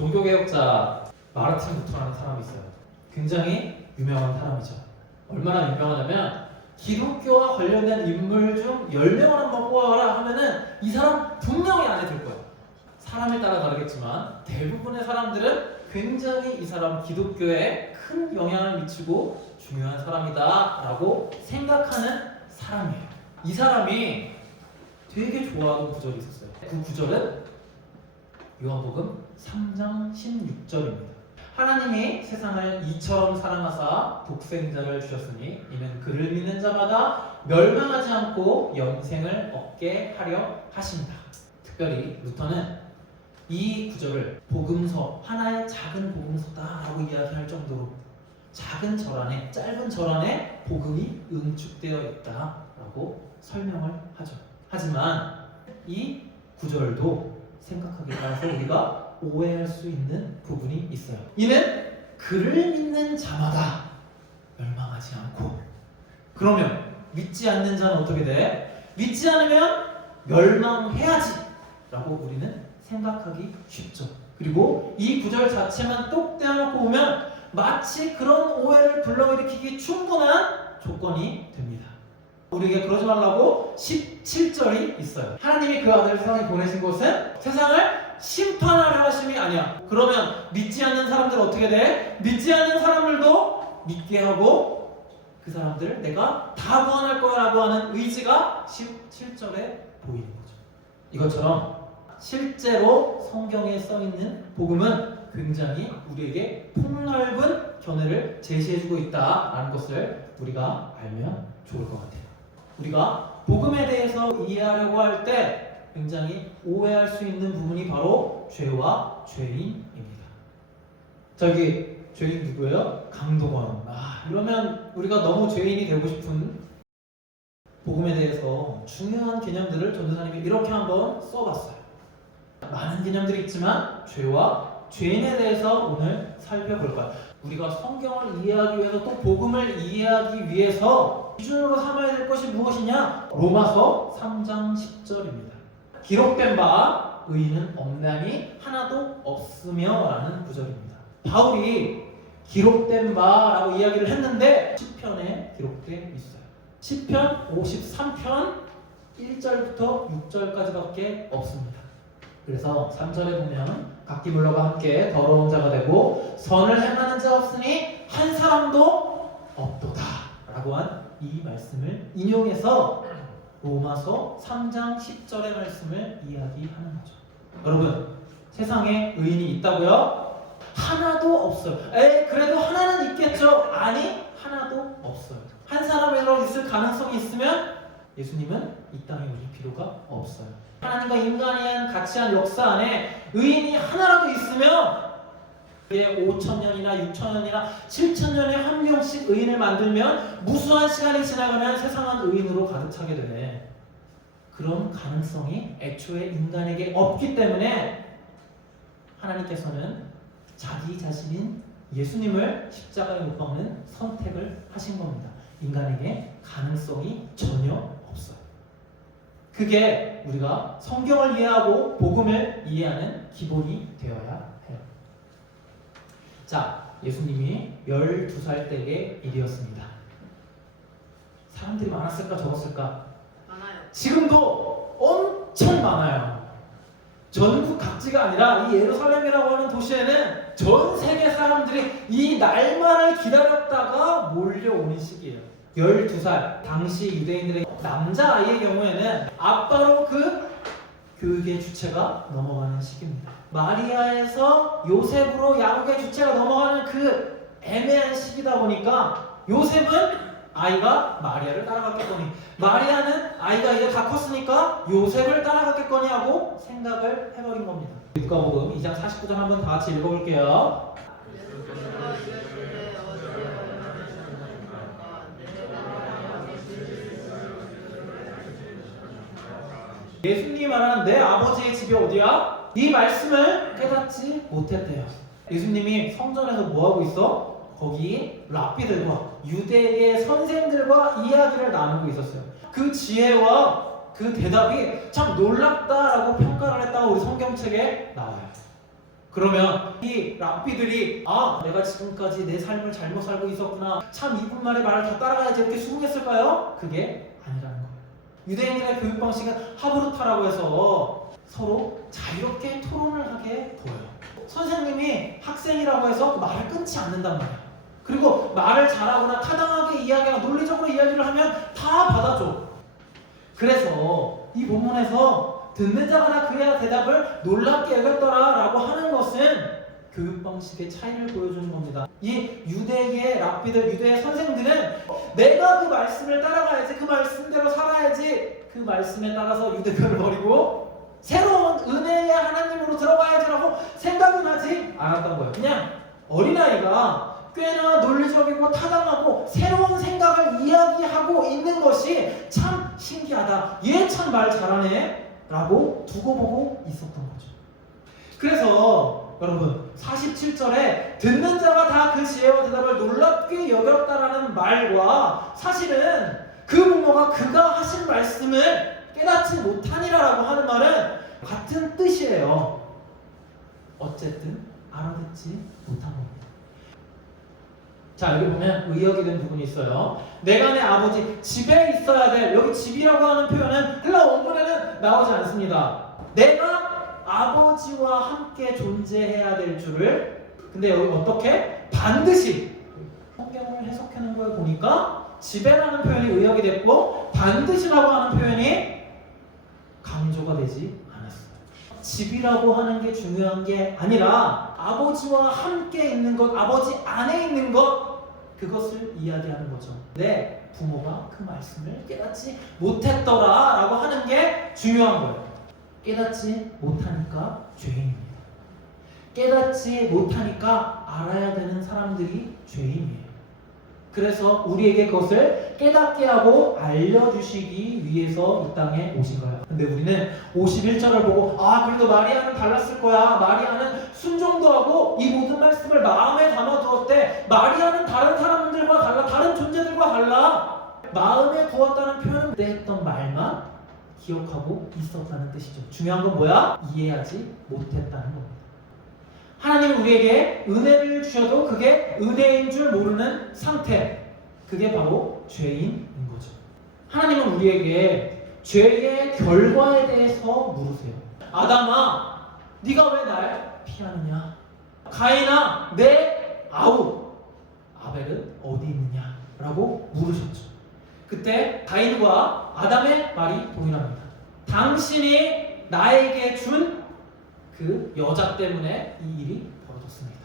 종교개혁자 마르틴 루터라는 사람이 있어요. 굉장히 유명한 사람이죠. 얼마나 유명하냐면 기독교와 관련된 인물 중 10명을 한번 뽑아라 하면은 이 사람 분명히 안에 들 거예요. 사람에 따라 다르겠지만 대부분의 사람들은 굉장히 이 사람 기독교에 큰 영향을 미치고 중요한 사람이다 라고 생각하는 사람이에요. 이 사람이 되게 좋아하는 구절이 있었어요. 그 구절은 요한복음 3장 16절입니다. 하나님이 세상을 이처럼 사랑하사 독생자를 주셨으니 이는 그를 믿는 자마다 멸망하지 않고 영생을 얻게 하려 하신다. 특별히 루터는 이 구절을 복음서, 하나의 작은 복음서다라고 이야기할 정도로 작은 절 안에, 짧은 절 안에 복음이 응축되어 있다라고 설명을 하죠. 하지만 이 구절도 생각하기에 따라서 우리가 오해할 수 있는 부분이 있어요. 이는 그를 믿는 자마다 멸망하지 않고, 그러면 믿지 않는 자는 어떻게 돼? 믿지 않으면 멸망해야지 라고 우리는 생각하기 쉽죠. 그리고 이 구절 자체만 똑 떼어놓고 보면 마치 그런 오해를 불러일으키기 충분한 조건이 됩니다. 우리에게 그러지 말라고 17절이 있어요. 하나님이 그 아들을 세상에 보내신 곳은 세상을 심판하려 하심이 아니야. 그러면 믿지 않는 사람들은 어떻게 돼? 믿지 않는 사람들도 믿게 하고 그 사람들을 내가 다 구원할 거야 라고 하는 의지가 17절에 보이는 거죠. 이것처럼 실제로 성경에 써있는 복음은 굉장히 우리에게 폭넓은 견해를 제시해주고 있다라는 것을 우리가 알면 좋을 것 같아요. 우리가 복음에 대해서 이해하려고 할 때 굉장히 오해할 수 있는 부분이 바로 죄와 죄인입니다. 저기 죄인 누구예요? 강동원. 이러면 우리가 너무 죄인이 되고 싶은 복음에 대해서 중요한 개념들을 전도사님이 이렇게 한번 써봤어요. 많은 개념들이 있지만 죄와 죄인에 대해서 오늘 살펴볼 거예요. 우리가 성경을 이해하기 위해서 또 복음을 이해하기 위해서 기준으로 삼아야 될 것이 무엇이냐? 로마서 3장 10절입니다. 기록된 바 의인은 없나니 하나도 없으며 라는 구절입니다. 바울이 기록된 바라고 이야기를 했는데 시편에 기록되어 있어요. 시편 53편 1절부터 6절까지밖에 없습니다. 그래서 3절에 보면 각기 물러가 함께 더러운 자가 되고 선을 행하는 자 없으니 한 사람도 없도다 라고 한 이 말씀을 인용해서 로마서 3장 10절의 말씀을 이야기하는 거죠. 여러분, 세상에 의인이 있다고요? 하나도 없어요. 그래도 하나는 있겠죠? 아니, 하나도 없어요. 한 사람이라도 있을 가능성이 있으면 예수님은 이 땅에 오실 필요가 없어요. 하나님과 인간이 같이 한 역사 안에 의인이 하나라도 있으면 5,000년이나 6,000년이나 7,000년에 한 명씩 의인을 만들면 무수한 시간이 지나가면 세상은 의인으로 가득 차게 되네. 그런 가능성이 애초에 인간에게 없기 때문에 하나님께서는 자기 자신인 예수님을 십자가에 못 박는 선택을 하신 겁니다. 인간에게 가능성이 전혀 없어요. 그게 우리가 성경을 이해하고 복음을 이해하는 기본이 되어야 해요. 자, 예수님이 12살 때의 일이었습니다. 사람들이 많았을까 적었을까? 많아요. 지금도 엄청 많아요. 전국 각지가 아니라 이 예루살렘이라고 하는 도시에는 전 세계 사람들이 이 날만을 기다렸다가 몰려오는 시기예요. 12살, 당시 유대인들의 남자아이의 경우에는 아빠로 그 교육의 주체가 넘어가는 시기입니다. 마리아에서 요셉으로 양육의 주체가 넘어가는 그 애매한 시기다 보니까 요셉은 아이가 마리아를 따라갔겠거니, 마리아는 아이가 이제 다 컸으니까 요셉을 따라갔겠거니 하고 생각을 해버린 겁니다. 누가복음 2장 49절 한번 다 같이 읽어볼게요. 예수님이 말하는 내 아버지의 집이 어디야? 이 말씀을 깨닫지 못했대요. 예수님이 성전에서 뭐하고 있어? 거기 랍비들과 유대의 선생들과 이야기를 나누고 있었어요. 그 지혜와 그 대답이 참 놀랍다라고 평가를 했다고 우리 성경책에 나와요. 그러면 이 랍비들이 내가 지금까지 내 삶을 잘못 살고 있었구나, 참 이분만의 말을 다 따라가야지 이렇게 수긍했을까요? 그게 아니라는 거예요. 유대인들의 교육 방식은 하브루타라고 해서 서로 자유롭게 토론을 하게 도와요. 선생님이 학생이라고 해서 그 말을 끊지 않는단 말이야. 그리고 말을 잘하거나 타당하게 이야기하거나 논리적으로 이야기를 하면 다 받아줘. 그래서 이 본문에서 듣는 자가 다 그래야 대답을 놀랍게 여겼더라 라고 하는 것은 교육 방식의 차이를 보여주는 겁니다. 이 유대의 랍비들, 유대의 선생들은 내가 그 말씀을 따라가야지, 그 말씀대로 살아야지, 그 말씀에 따라서 유대교를 버리고 새로운 은혜의 하나님으로 들어가야지라고 생각은 하지 않았던 거예요. 그냥 어린아이가 꽤나 논리적이고 타당하고 새로운 생각을 이야기하고 있는 것이 참 신기하다, 얘 참 말 잘하네 라고 두고 보고 있었던 거죠. 그래서 여러분 47절에 듣는 자가 다 그 지혜와 대답을 놀랍게 여겼다라는 말과 사실은 그 부모가 그가 하신 말씀을 깨닫지 못하니라라고 하는 말은 같은 뜻이에요. 어쨌든 알아듣지 못한 겁니다. 자, 여기 보면 의역이 된 부분이 있어요. 내가 내 아버지 집에 있어야 될, 여기 집이라고 하는 표현은 헬라 원문에는 나오지 않습니다. 내가 아버지와 함께 존재해야 될 줄을, 근데 여기 어떻게? 반드시 성경을 해석하는 걸 보니까 집에라는 표현이 의역이 됐고 반드시라고 하는 표현이 강조가 되지 않았어요. 집이라고 하는 게 중요한 게 아니라 아버지와 함께 있는 것, 아버지 안에 있는 것, 그것을 이야기하는 거죠. 내 부모가 그 말씀을 깨닫지 못했더라 라고 하는 게 중요한 거예요. 깨닫지 못하니까 죄인입니다. 깨닫지 못하니까 알아야 되는 사람들이 죄인이에요. 그래서 우리에게 그것을 깨닫게 하고 알려주시기 위해서 이 땅에 오신 거예요. 근데 우리는 51절을 보고 그래도 마리아는 달랐을 거야, 마리아는 순종도 하고 이 모든 말씀을 마음에 담아두었대, 마리아는 다른 사람들과 달라, 다른 존재들과 달라, 마음에 두었다는 표현은 그때 했던 말만 기억하고 있었다는 뜻이죠. 중요한 건 뭐야? 이해하지 못했다는 겁니다. 하나님은 우리에게 은혜를 주셔도 그게 은혜인 줄 모르는 상태, 그게 바로 죄인인 거죠. 하나님은 우리에게 죄의 결과에 대해서 물으세요. 아담아, 네가 왜 날 피하느냐? 가인아, 내 아우 아벨은 어디 있느냐? 라고 물으셨죠. 그때 가인과 아담의 말이 동일합니다. 당신이 나에게 준 그 여자 때문에 이 일이 벌어졌습니다.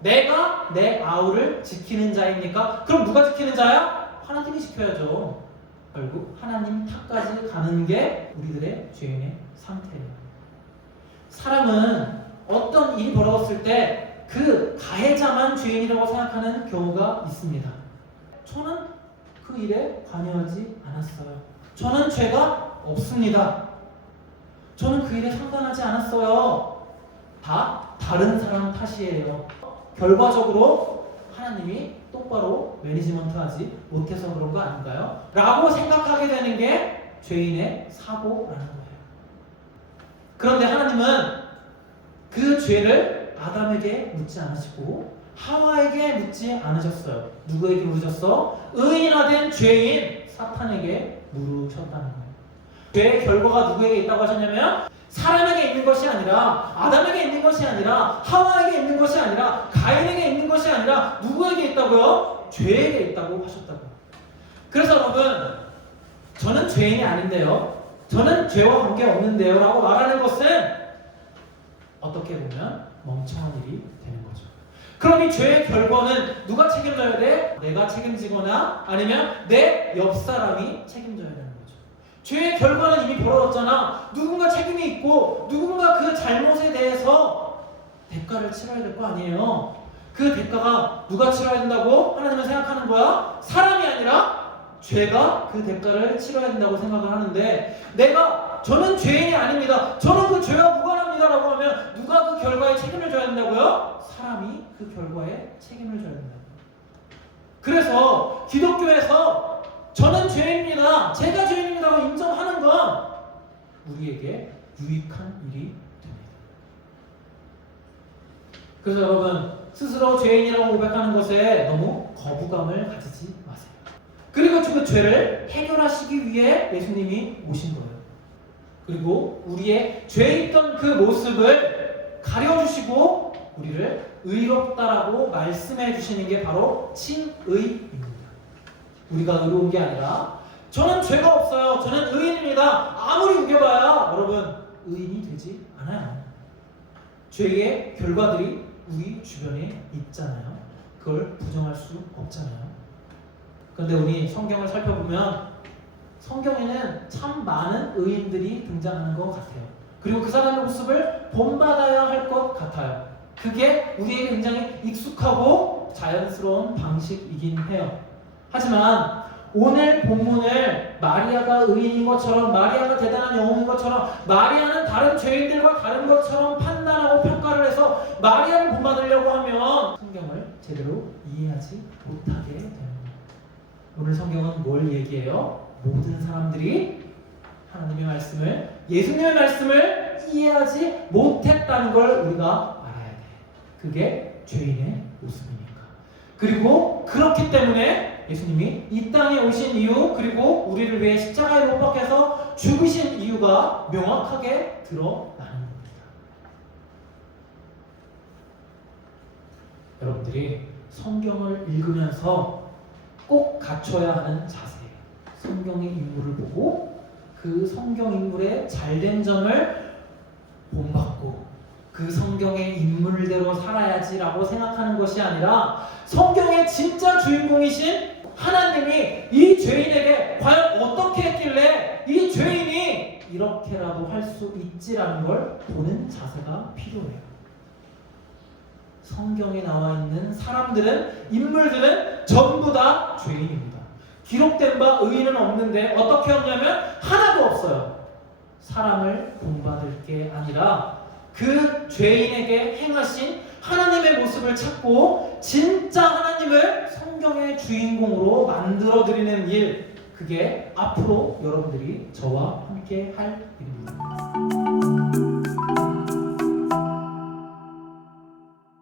내가 내 아우를 지키는 자입니까? 그럼 누가 지키는 자야? 하나님이 지켜야죠. 결국 하나님 탓까지 가는 게 우리들의 죄인의 상태예요. 사람은 어떤 일이 벌어졌을 때 그 가해자만 죄인이라고 생각하는 경우가 있습니다. 저는 그 일에 관여하지 않았어요. 저는 죄가 없습니다. 저는 그 일에 상관하지 않았어요. 다 다른 사람 탓이에요. 결과적으로 하나님이 똑바로 매니지먼트하지 못해서 그런 거 아닌가요? 라고 생각하게 되는 게 죄인의 사고라는 거예요. 그런데 하나님은 그 죄를 아담에게 묻지 않으시고 하와에게 묻지 않으셨어요. 누구에게 물으셨어? 의인화된 죄인 사탄에게 물으셨다는 거예요. 죄의 결과가 누구에게 있다고 하셨냐면 사람에게 있는 것이 아니라, 아담에게 있는 것이 아니라, 하와에게 있는 것이 아니라, 가인에게 있는 것이 아니라 누구에게 있다고요? 죄에게 있다고 하셨다고요. 그래서 여러분, 저는 죄인이 아닌데요, 저는 죄와 관계없는데요 라고 말하는 것은 어떻게 보면 멍청한 일이 되는 거죠. 그럼 이 죄의 결과는 누가 책임져야 돼? 내가 책임지거나 아니면 내 옆사람이 책임져야 되는 거죠. 죄의 결과는 이미 벌어졌잖아. 누군가 책임이 있고 누군가 그 잘못에 대해서 대가를 치러야 될 거 아니에요. 그 대가가 누가 치러야 된다고 하나님은 생각하는 거야? 사람이 아니라 죄가 그 대가를 치러야 된다고 생각을 하는데, 저는 죄인이 아닙니다, 저는 그 죄와 무관합니다 라고 하면 누가 그 결과에 책임을 져야 된다고요? 사람이 그 결과에 책임을 져야 된다. 그래서 기독교에서 저는 죄인입니다, 제가 죄인입니다라고 인정하는 건 우리에게 유익한 일이 됩니다. 그래서 여러분 스스로 죄인이라고 고백하는 것에 너무 거부감을 가지지 마세요. 그리고 그 죄를 해결하시기 위해 예수님이 오신 거예요. 그리고 우리의 죄 있던 그 모습을 가려주시고 우리를 의롭다라고 말씀해 주시는 게 바로 칭의입니다. 우리가 의로운 게 아니라 저는 죄가 없어요, 저는 의인입니다, 아무리 우겨봐야 여러분 의인이 되지 않아요. 죄의 결과들이 우리 주변에 있잖아요. 그걸 부정할 수 없잖아요. 그런데 우리 성경을 살펴보면 성경에는 참 많은 의인들이 등장하는 것 같아요. 그리고 그 사람의 모습을 본받아야 할 것 같아요. 그게 우리에게 굉장히 익숙하고 자연스러운 방식이긴 해요. 하지만 오늘 본문을 마리아가 의인인 것처럼, 마리아가 대단한 영웅인 것처럼, 마리아는 다른 죄인들과 다른 것처럼 판단하고 평가를 해서 마리아를 본받으려고 하면 성경을 제대로 이해하지 못하게 됩니다. 오늘 성경은 뭘 얘기해요? 모든 사람들이 하나님의 말씀을, 예수님의 말씀을 이해하지 못했다는 걸 우리가 알아야 돼. 그게 죄인의 모습이니까. 그리고 그렇기 때문에 예수님이 이 땅에 오신 이유, 그리고 우리를 위해 십자가에 못 박혀서 죽으신 이유가 명확하게 드러나는 겁니다. 여러분들이 성경을 읽으면서 꼭 갖춰야 하는 자세, 성경의 인물을 보고 그 성경 인물의 잘된 점을 본받고 그 성경의 인물대로 살아야지라고 생각하는 것이 아니라 성경의 진짜 주인공이신 하나님이 이 죄인에게 과연 어떻게 했길래 이 죄인이 이렇게라도 할 수 있지라는 걸 보는 자세가 필요해요. 성경에 나와 있는 사람들은, 인물들은 전부 다 죄인입니다. 기록된 바 의인은 없는데 어떻게 했냐면 하나도 없어요. 사람을 본받을 게 아니라 그 죄인에게 행하신 하나님의 모습을 찾고 진짜 하나님을 성경의 주인공으로 만들어드리는 일, 그게 앞으로 여러분들이 저와 함께 할 일입니다.